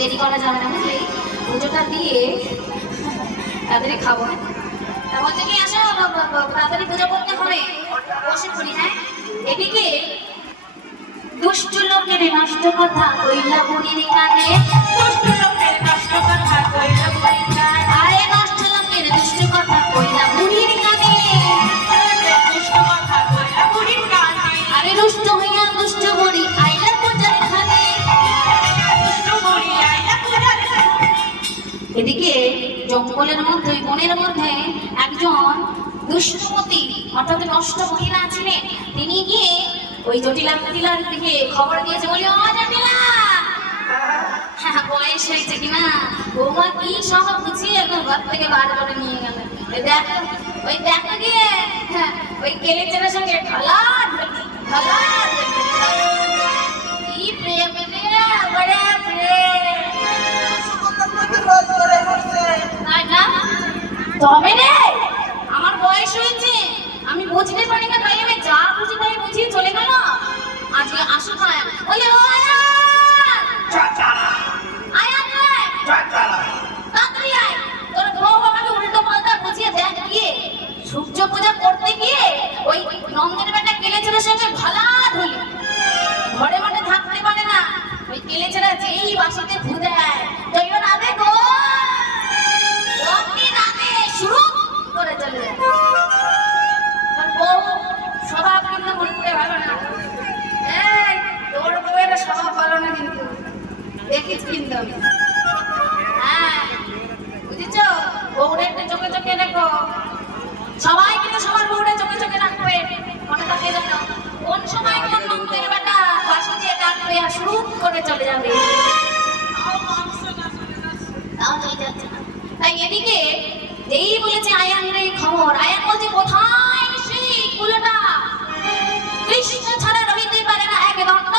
দেরি করা যাবে না বুঝলি, পুজোটা দিয়ে তাড়াতাড়ি খাবো। তা বলছে কি আসো তাড়াতাড়ি পুজো করতে হবে, বসে পড়ি। হ্যাঁ, এদিকে দুষ্ট লোকের নষ্ট কথা কইলা বুড়ির কানে, দুষ্ট লোকের নষ্ট কথা কইলা বুড়ির কানে, আরে নষ্ট লোকের দুষ্ট কথা কইলা বুড়ির কানে, দুষ্ট কথা কইলা বুড়ির কানে, আরে দুষ্ট হইয়া দুষ্ট বুড়ি আইলা পূজার খানে, দুষ্ট বুড়ি আইলা পূজার খানে। এদিকে জঙ্গলের মধ্যে বনের মধ্যে একজন দুষ্টমতি অর্থাৎ নষ্ট মহিলা ছিলেন। তিনি গিয়ে ওই জটিলার দিকে খবর দিয়েছে, বলি ও জটিলা, বয়স হয়েছে কিনা বৌমা কি সব বুঝিয়ে একদম ঘর থেকে বার করে নিয়ে গেল। ওই দেখো গিয়ে ওই কেলেচের সঙ্গে ঢলা কি প্রেম বড় তবে রে আমার বয়স হয়েছে, আমি বুঝতে পারি না, তাই আমি যা বুঝি তাই বুঝিয়ে চলে গেল। আজকে আসো খায় বলে ও তোর বউ বাবাকে উল্টো পাল্টা বুঝিয়ে দেখ গিয়ে সূর্য পূজা করতে গিয়ে ওই নন্দের বেটা কেলেচের সঙ্গে ভালা ধুলি ঘরে মাঠে থাকতে পারে না। ওই কেলেচেরা যেই বাসাতে ভু দেয় তৈরি রাধে গো রাধে শুরু করে চলে যায়। বউ স্বভাব কিন্তু মনে ভালো না, এই তোর বউয়ের স্বভাব ভালো না কিন্তু দেখিস কিন্তু আমি। হ্যাঁ বুঝেছ, বউরে একটু চোখে চোখে রেখো, সবাই কিন্তু সবার বউরে চোখে চোখে রাখবে, মনে থাকে যেন কোন সময় কোন নন্দের বেটা বাসা দিয়ে ডাকবে আর শুরু করে চলে যাবে। তাও চলে যাচ্ছে না। তাই এদিকে যেই বলেছে আয়ানের এই খবর, আয়ান বলছে কোথায় সেই কুলোটা, কৃষ্ণ ছাড়া রহিতে পারে না এক দণ্ড,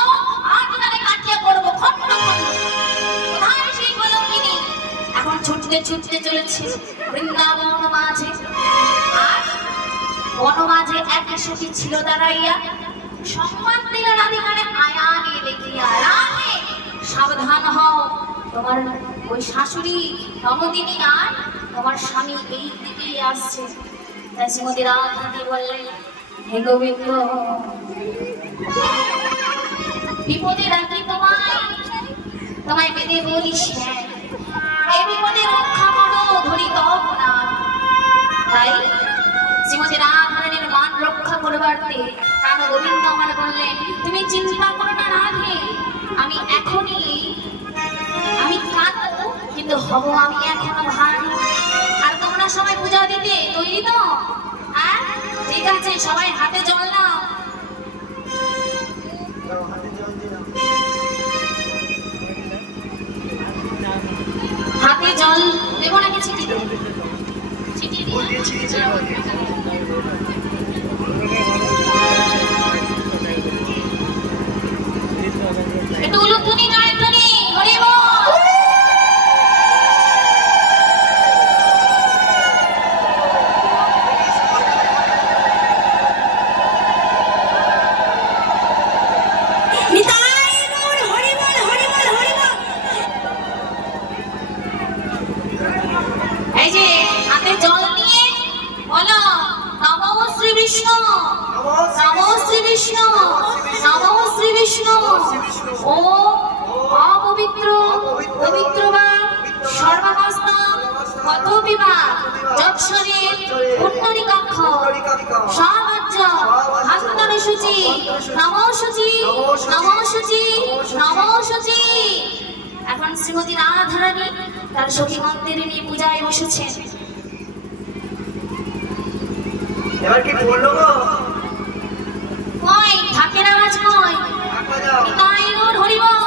আর কোথায় কাটিয়া করবো খন্ড খন্ড, কোথায় সেই গোলকিনী। এখন ছুটতে ছুটতে চলেছে বৃন্দাবন মাঝে, আর বন মাঝে এক সখী ছিল দাঁড়াইয়া, সম্মান দিল রাধিকারে আয়ানে দেখিয়া, রাধে সাবধান হও, তোমার ওই শাশুড়ি নবদিনী আর তোমার স্বামী এই দিকেই আসছে। তাই শ্রীমতী রাধারানী বললেন, হে গোবিন্দ বিপদে রাখি তোমায় বেঁধে বলিস, হ্যাঁ এই বিপদে রক্ষা করো ধরি তব না। তাই শ্রীমতী রাধারানীর মান রক্ষা করবার্তে প্রাণ গোবিন্দ আমার বললেন, তুমি চিন্তা করো না রাধে, আমি এখনই আমি কাঁদবো কিন্তু হব আমি এখনো ভালো। আর তোমরা সবাই পূজা দিতে তৈরি তো? হ্যাঁ ঠিক আছে, সবাই হাতে জল নাও। হাতে জল দেবো নাকি ছিটি দেবো? ছিটি একটু উলুধ্বনি জয়ধ্বনি হরি বল। এই যে হাতে জল নিয়ে বলো নমো শ্রী বিষ্ণু, নমো শ্রী বিষ্ণু, নমো শ্রী বিষ্ণু। ও অপবিত্র পবিত্র বা সর্বাবস্থ কত বিবাহ যৎসরে পুণ্যরি কক্ষ সমাজ্য হাততর সূচি, নমো সূচি, নমো সূচি, নমো সূচি। এখন শ্রীমতী রাধারানী তার সখী মন্দিরে নিয়ে পূজায় বসেছেন। এবার কি বললো গো? কই ঢাকের আওয়াজ কই? তাই ওর হরিবল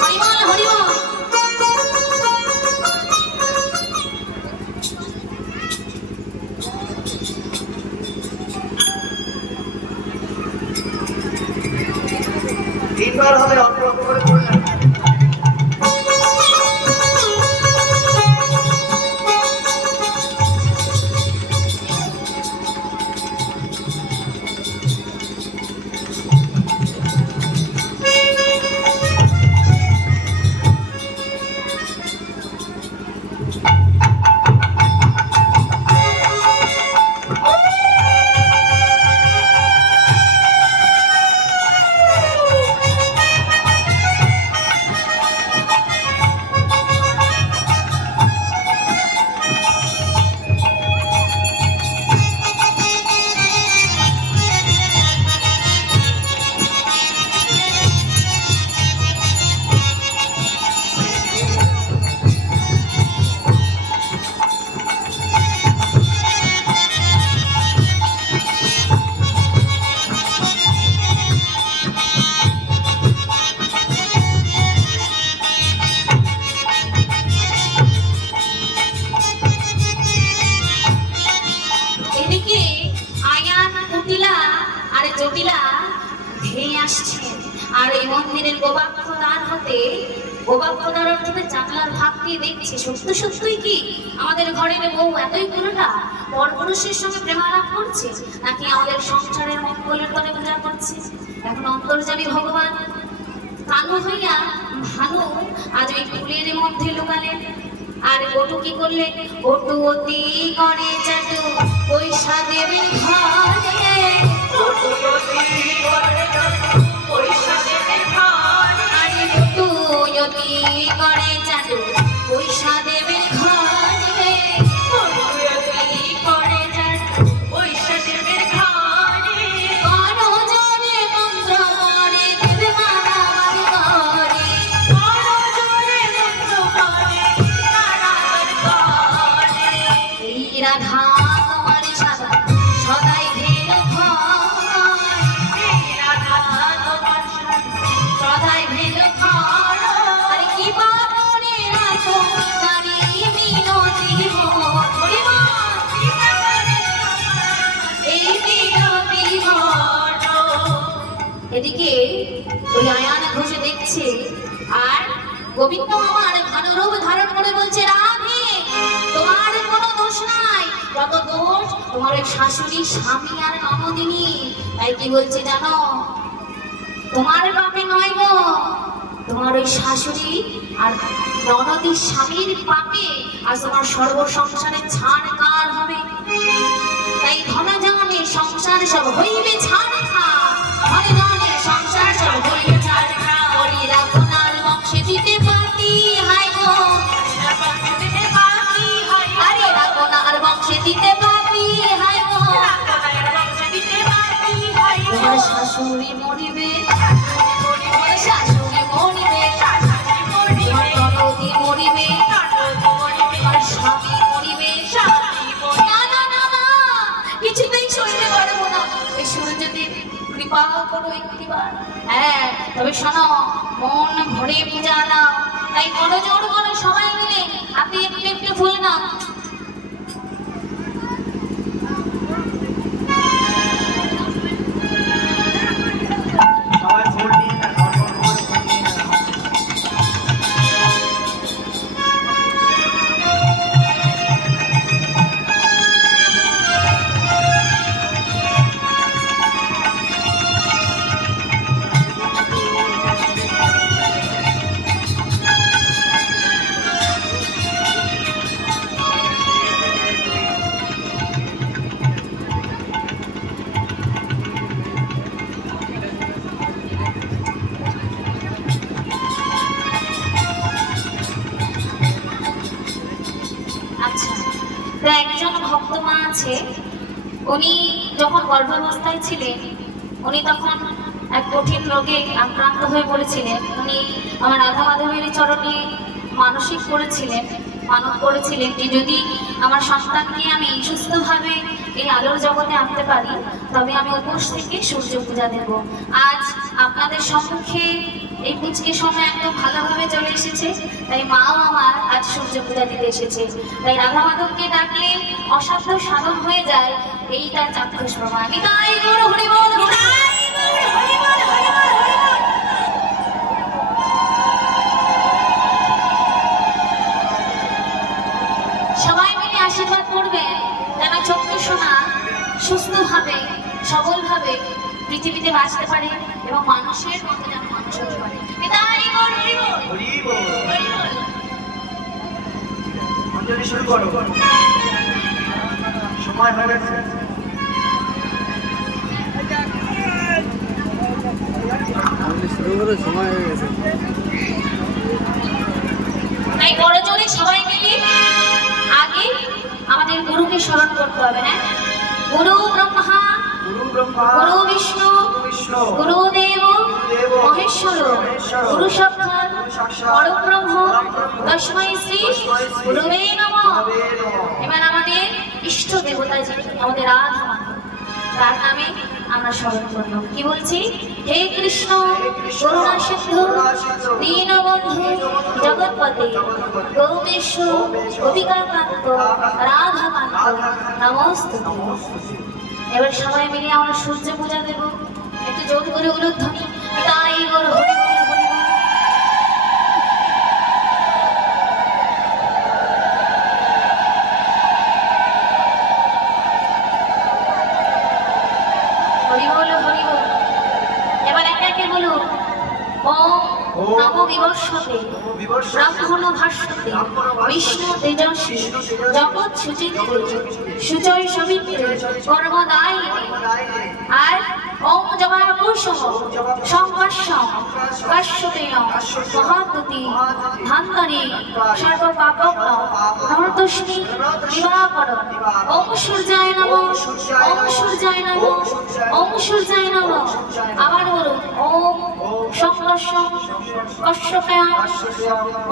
হরিবল হরিবল। তিনবার হবে অল্প অল্প করে পড়লাম। জটিলা ধেয়ে আসছেন। আর এই মন্দিরের গোবাক্ষ দ্বার হতে গোবাক্ষ দ্বার অর্থাৎ জানলার ভাগ দিয়ে দেখছে সত্য সত্যই কি আমাদের ঘরের বউ এতই পুরোটা পরপুরুষের সঙ্গে প্রেমালাপ করছে, নাকি আমাদের সংসারের মঙ্গলের তরে পূজা করছে। এখন অন্তর্যামী ভগবান কালো হইয়া ভানু আজ ওই ফুলের মধ্যে লুকালেন। আর ওটু কি করলে, ওটু অতি করে চাটু পয়সা দেবে ঘরে, ওটু অতি করে চাটু পয়সা দেবে ঘরে, আরে ওটু অতি করে চাটু পয়সা দেবে ঘরে, ওটু অতি করে চাটু পয়সা দেবে ঘরে, কারো জনে মন্ত্র করে দেবে মারামারি করে, কারো জনে মন্ত্র করে মারামারি করে। এই রাধা তোমার সাদা সদাই ভেল ঘর, এই রাধা তোমার সাদা সদাই ভেল ঘর, আরে কি বাতরে রাখো নারী মিনতি মোর, ওরে মা কি বাতরে এই মিনতি মোর। এদিকে ওই আয়ান ঘোষে দেখছে, আর গোবিন্দ আমার ঘনরূপ ধারণ করে বলছে, রাধে তোমার কোনো দোষ নাই, যত দোষ তোমার ওই শাশুড়ি স্বামী আর ননদিনী। তাই কি বলছে জানো, তোমার পাপে নয় গো, তোমার ওই শাশুড়ি আর ননদীর স্বামীর পাপে আজ তোমার সর্ব সংসারে ছাড় কার হবে। তাই ধন জানে সংসার সব হইবে ছাড় খা, ধন জানে সংসার সব হইবে ছাড় খা, করি রাখনার বংশে দিতে পাতি হাই গো, আরে রাখনার বংশে দিতে পাতি হাই গো, তোমার শাশুড়ি মরিবে, তোমার শাশুড়ি মরিবে, তোমার ননদি মরিবে, তোমার স্বামী মরিবে, না না না না কিছুতেই সইতে পারবো না, এই সূর্যদেব কৃপা করো একটিবার। হ্যাঁ তবে শোনো, মন ভরে পূজা নাও, তাই বড় জোর বলো সবাই মিলে হাতে একটু একটু ফুল নাও। সবাই ফুল নিয়ে না, ঘর ঘর করে ফুল নিয়ে না। আচ্ছা, তো একজন ভক্ত মা আছে, উনি যখন গর্ভাবস্থায় ছিলেন, উনি তখন এক কঠিন রোগে আক্রান্ত হয়ে পড়েছিলেন। উনি আমার রাধা মাধবের চরণে মানসিক করেছিলেন, মানত করেছিলেন যে যদি আমার সন্তানকে আমি সুস্থভাবে এই আলোর জগতে আনতে পারি, তবে আমি উপোস থেকে সূর্য পূজা দেব। আজ আপনাদের সম্মুখে এই পুজকে সময় একদম ভালোভাবে চলে এসেছে, তাই মাও আমার আজ সূর্য পূজা দিতে এসেছে। তাই রাধা মাধবকে ডাকলে অসাধ্য সাধন হয়ে যায়, এই তার চাক্ষুষ প্রমাণ। নিতাই গৌর হরি বল, নিতাই গৌর হরি বল, হরি বল, হরি বল। সবাই মিলে আশীর্বাদ করবেন যেন ছোট্ট সোনা সুস্থভাবে সবলভাবে পৃথিবীতে বাঁচতে পারে এবং মানুষের মতো যেন মানুষ হতে পারে। নিতাই গৌর হরি বল, হরি বল। হরি বল। অঞ্জলি শুরু করো, সময় হয়ে গেছে। শুরু করে সময় হয়ে গেছে। তাই বড় জোরে সবাই মিলে আগে আমাদের গুরুকে স্মরণ করতে হবে, না? গুরু ব্রহ্মা, গুরু ব্রহ্মা, গুরু বিষ্ণু, বিষ্ণু, গুরুদেব মহেশ্বর, গুরু সাক্ষাৎ পরব্রহ্ম তস্মৈ শ্রী গুরুবে নমঃ। এবার আমাদের ইষ্ট দেবতা যিনি আমাদের রাধা মাধব, তার নামে আমরা স্মরণ করলাম। কি বলছি? হে কৃষ্ণ করুণা সিন্ধু দীনবন্ধু জগৎপতে গৌমেশ অধিকারকান্ত রাধাকান্ত নমস্তুতে। এবার সবাই মিলে আমরা সূর্য পূজা দেব। একটু জোর করে উলুধ্বনি তাই বড় হরি বল হরি বল। হরি বল হরি বল। এবার একে একে বলুন ওম নমো বিবর্ষতে ব্রাহ্মণ ভাষ্যতে বিষ্ণু তেজস্বী জগৎ সুচিত্রে সুজয় সবিত্রে কর্মদায়িনী। আর ওম জবাকুশম সংকর্ষম কাশ্যপেয় মহাদ্যুতি ধান্তরী সর্বপাপগ্ন নরতস্মি দিবাকর। ওম সূর্যায় নমঃ ওম সূর্যায় নমঃ ওম সূর্যায় নমঃ। আবার বলুন ওম সংকর্ষম কাশ্যপেয়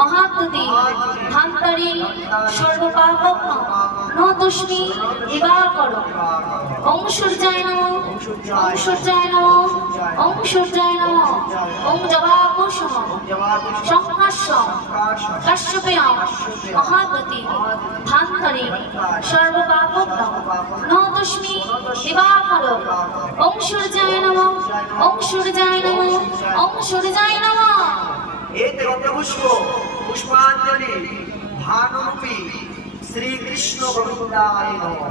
মহাদ্যুতি ধান্তরী সর্বপাপগ্ন নরতস্মি দিবাকর। ওম সূর্যায় নমঃ ওম সূর্যায় নমঃ ওম সূর্যায় নমঃ। ওম জবাকুশম সংকর্ষম কাশ্যপেয় মহাদ্যুতি ধান্তরী সর্বপাপগ্ন নরতস্মি দিবাকর। ওম সূর্যায় নমঃ ওম সূর্যায় নমঃ ওম সূর্যায় নমঃ। এতে পুষ্প পুষ্পাঞ্জলি ভানুরূপী শ্রীকৃষ্ণ গোবিন্দায় নমঃ।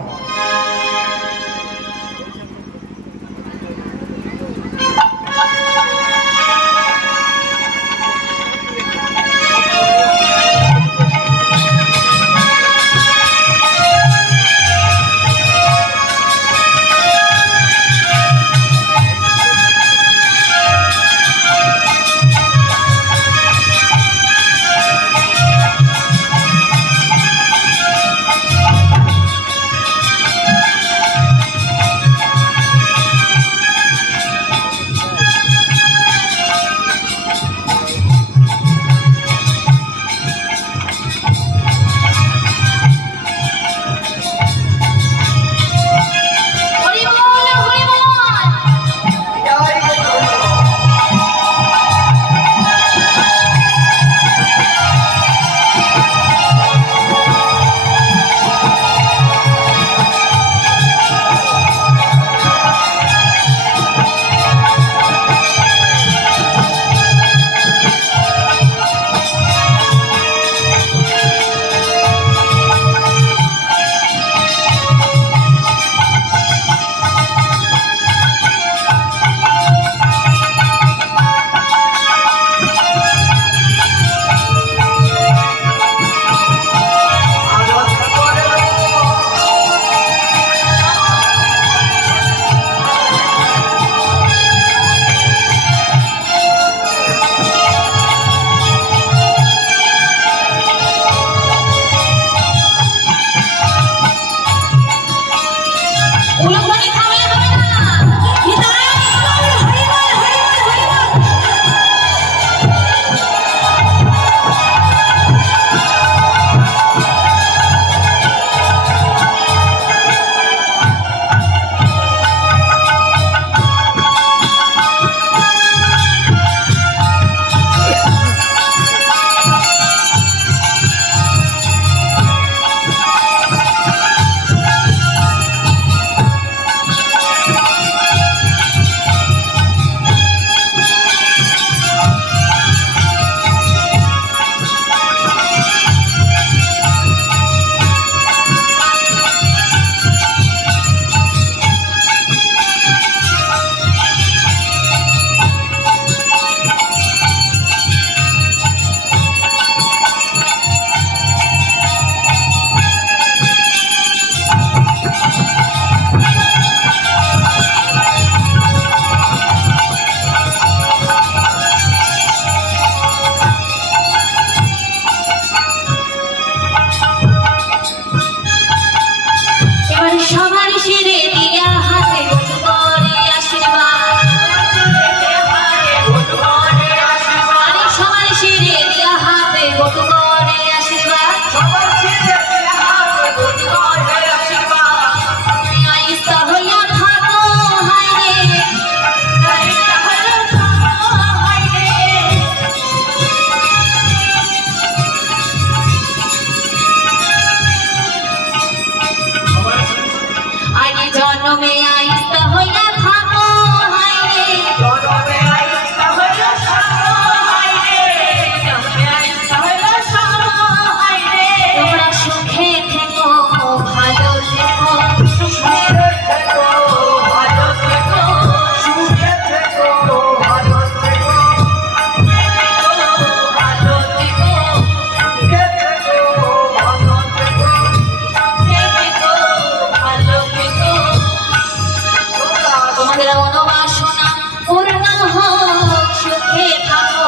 মনোবাসনা পূর্ণ হোক, সুখে থাকো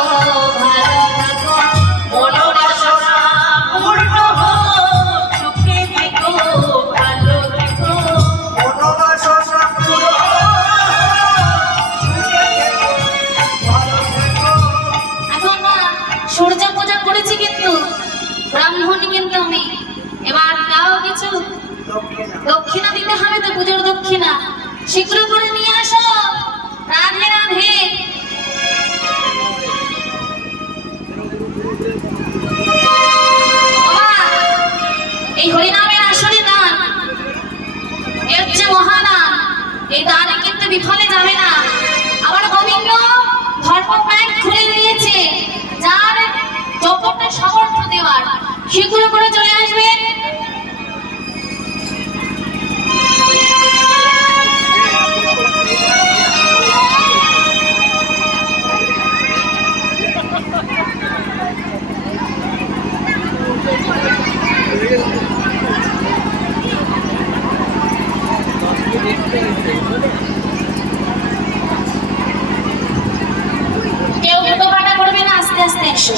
ভালো থাকো, মনোবাসনা পূর্ণ হোক, সুখে থেকো ভালো থেকো। মনোবাসনা পূরণ সুখে থেকো, ভালো থেকো। এখন না সূর্য পূজা করেছি কিন্তু ব্রাহ্মণ কিন্তু আমি, এবার দাও কিছু দক্ষিণা দক্ষিণা দিতে হবে তো, পুজোর দক্ষিণা শীঘ্র করে নিয়ে আসো। রাধে রাধে। বাবা, এই হরিনামের আসরে দান, এ হচ্ছে মহাদান, এই দানে কিন্তু বিফলে যাবে না। আমার গোবিন্দ ধর্মপ্রাণ খুলে দিয়েছে, যার যতটা সামর্থ্য দেওয়ার শীঘ্র করে চলে আসবে। কেউ দুটো কাটা করবে না, আস্তে আস্তে একশো।